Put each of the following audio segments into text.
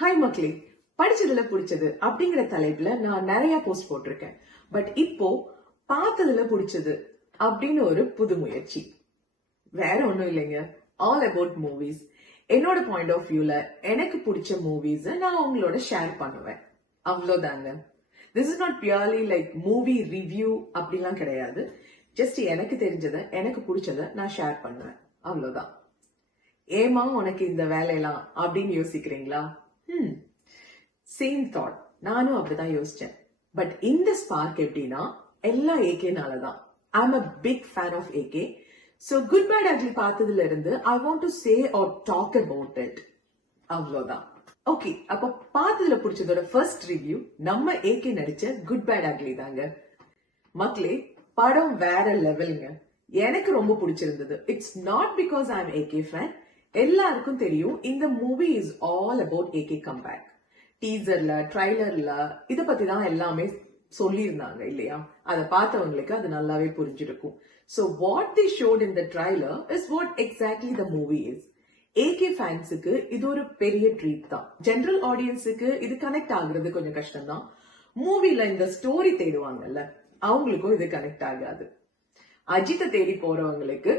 Hi மக்களே, படிச்சதுல பிடிச்சது அப்படிங்கிற தலைப்புல நான் நிறைய போஸ்ட் போட்டிருக்கேன். பட் இப்போ பார்த்ததுல பிடிச்சது அப்படின்னு ஒரு புது முயற்சி. வேற ஒண்ணும் இல்லைங்க, ஆல் அபவுட் மூவிஸ். என்னோட பாயிண்ட் ஆஃப் வியூல எனக்கு பிடிச்ச மூவிஸ் நான் உங்களோட ஷேர் பண்ணுவேன். அவ்வளோதாங்க. This is not purely like movie review அப்படிலாம் கிடையாது. ஜஸ்ட் எனக்கு தெரிஞ்சதை எனக்கு பிடிச்சதை நான் ஷேர் பண்ணுவேன். அவ்வளவுதான். ஏமா உனக்கு இந்த வேலையெல்லாம் அப்படின்னு யோசிக்கிறீங்களா? Same thought. நானும் அப்படிதான் யோசிச்சேன். பட் இந்த ஸ்பார்க் எப்படின்னா எல்லாம் ஏகேனாலதான். I am a big fan of AK. So Good Bad Ugly பார்த்ததுல இருந்து I want to say or talk about it. அவ்வளவுதான். ஓகே, அப்ப பார்த்ததுல பிடிச்சதோட ஃபர்ஸ்ட் ரிவ்யூ நம்ம ஏகே நடிச்ச குட் பேட் அக்லி தாங்க. மக்களே, படம் வேற லெவலுங்க. எனக்கு ரொம்ப பிடிச்சிருந்தது. It's not because I am AK fan. எல்லாருக்கும் தெரியும் இந்த movie is all about AK comeback. டீசர்ல, ட்ரைலர்ல இத பத்தி தான் எல்லாமே சொல்லியிருந்தாங்க இல்லையா? அதை பார்த்தவங்களுக்கு அது நல்லாவே புரிஞ்சிருக்கும். So what they showed in the trailer is what exactly the movie is. AK ஃபேன்ஸுக்கு இது ஒரு பெரிய ட்ரீட் தான். ஜெனரல் ஆடியன்ஸுக்கு இது கனெக்ட் ஆகுறது கொஞ்சம் கஷ்டம் தான். மூவில இந்த ஸ்டோரி தேடுவாங்கல்ல, அவங்களுக்கும் இது கனெக்ட் ஆகாது. அஜித்தை தேடி போறவங்களுக்கு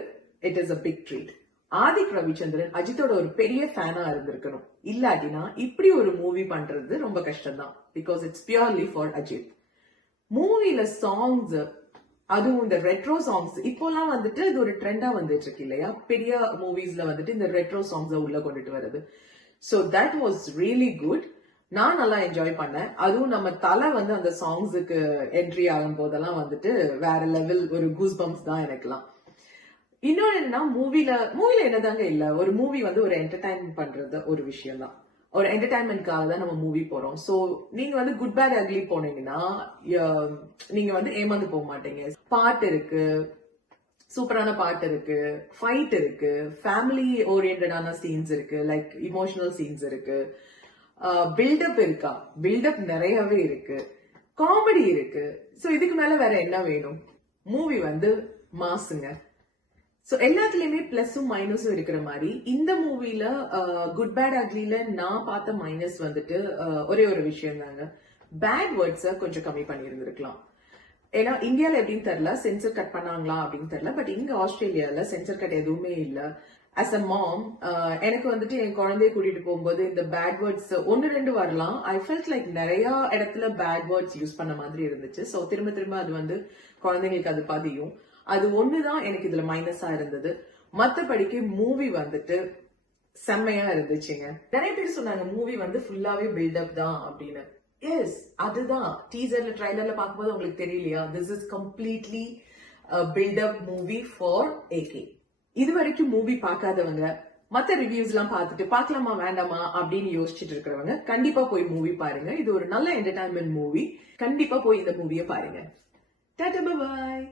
it is a big treat. Adhik Ravichandran அஜித்தோட ஒரு பெரிய ஃபேனா இருந்திருக்கணும். இல்லாட்டினா இப்படி ஒரு மூவி பண்றது ரொம்ப கஷ்டம் தான். Because it's purely for Ajith. மூவில சாங்ஸ், அதுவும் இந்த ரெட்ரோ சாங்ஸ் இப்போலாம் வந்துட்டு இது ஒரு ட்ரெண்டா வந்துட்டு இருக்கு இல்லையா? பெரிய மூவிஸ்ல வந்துட்டு இந்த ரெட்ரோ சாங்ஸ் உள்ள கொண்டுட்டு வருது. So that was really good. நான் நல்லா என்ஜாய் பண்ணேன். அதுவும் நம்ம தலை வந்து அந்த சாங்ஸுக்கு என்ட்ரி ஆகும் போதெல்லாம் வந்துட்டு வேற லெவல் ஒரு கூஸ் பம்ப்ஸ் தான் எனக்குலாம். இன்னொன்னு என்னன்னா, மூவில என்னதாங்க இல்ல, ஒரு மூவி வந்து ஒரு என்டர்டைன்மெண்ட் பண்றது ஒரு விஷயம் தான். ஒரு என்டர்டைன்மெண்ட்காக தான் நம்ம மூவி போறோம். சோ நீங்க வந்து குட் பேட் அக்லி போனீங்கன்னா நீங்க வந்து ஏமாந்து போக மாட்டீங்க. பாட்டு இருக்கு, சூப்பரான பாட்டு இருக்கு, ஃபைட் இருக்கு, ஃபேமிலி ஓரியன்டான சீன்ஸ் இருக்கு, லைக் இமோஷனல் சீன்ஸ் இருக்கு, பில்டப் இருக்கா, பில்டப் நிறையவே இருக்கு, காமெடி இருக்கு. சோ இதுக்கு மேல வேற என்ன வேணும்? மூவி வந்து மாசுங்க. சோ எல்லாத்துலயுமே பிளஸும் மைனஸும் இருக்கிற மாதிரி இந்த மூவில குட் பேட் அக்லில நான் பார்த்த மைனஸ் வந்துட்டு ஒரே ஒரு விஷயம் தாங்க. பேட் வேர்ட்ஸ கொஞ்சம் கம்மி பண்ணியிருந்திருக்கலாம். ஏன்னா இந்தியால எப்படின்னு தெரியல, சென்சர் கட் பண்ணாங்களா அப்படின்னு தெரியல. பட் இங்க ஆஸ்திரேலியால சென்சர் கட் எதுவுமே இல்ல. அஸ் அ மாம், எனக்கு வந்துட்டு என் குழந்தைய கூட்டிட்டு போகும்போது இந்த பேட் வேர்ட்ஸ் ஒன்னு ரெண்டு வரலாம். ஐ ஃபெல்ட் லைக் நிறைய இடத்துல பேட் வேர்ட்ஸ் யூஸ் பண்ண மாதிரி இருந்துச்சு. சோ திரும்ப திரும்ப அது வந்து குழந்தைங்களுக்கு அது பதியும். அது ஒண்ணுதான் எனக்கு இதுல மைனஸா இருந்தது. மத்தபடிக்கு மூவி வந்துட்டு செம்மையா இருந்துச்சுங்க. நிறைய பேர் சொன்னாங்க மூவி வந்து ஃபுல்லாவே பில்டப் தான் அப்படின்னு. எஸ், அதுதான். டீசர்ல ட்ரைலர்ல பார்க்கும்போது உங்களுக்கு தெரியலையா? This is completely buildup movie for AK. இது வரைக்கும் மூவி பார்க்காதவங்க, மத்த ரிவ்யூஸ் எல்லாம் பார்த்துட்டு பார்க்கலாமா வேண்டாமா அப்படின்னு யோசிச்சுட்டு இருக்கிறவங்க கண்டிப்பா போய் மூவி பாருங்க. இது ஒரு நல்ல என்டர்டைன்மெண்ட் மூவி. கண்டிப்பா போய் இந்த மூவியை பாருங்க. Tata, bye bye.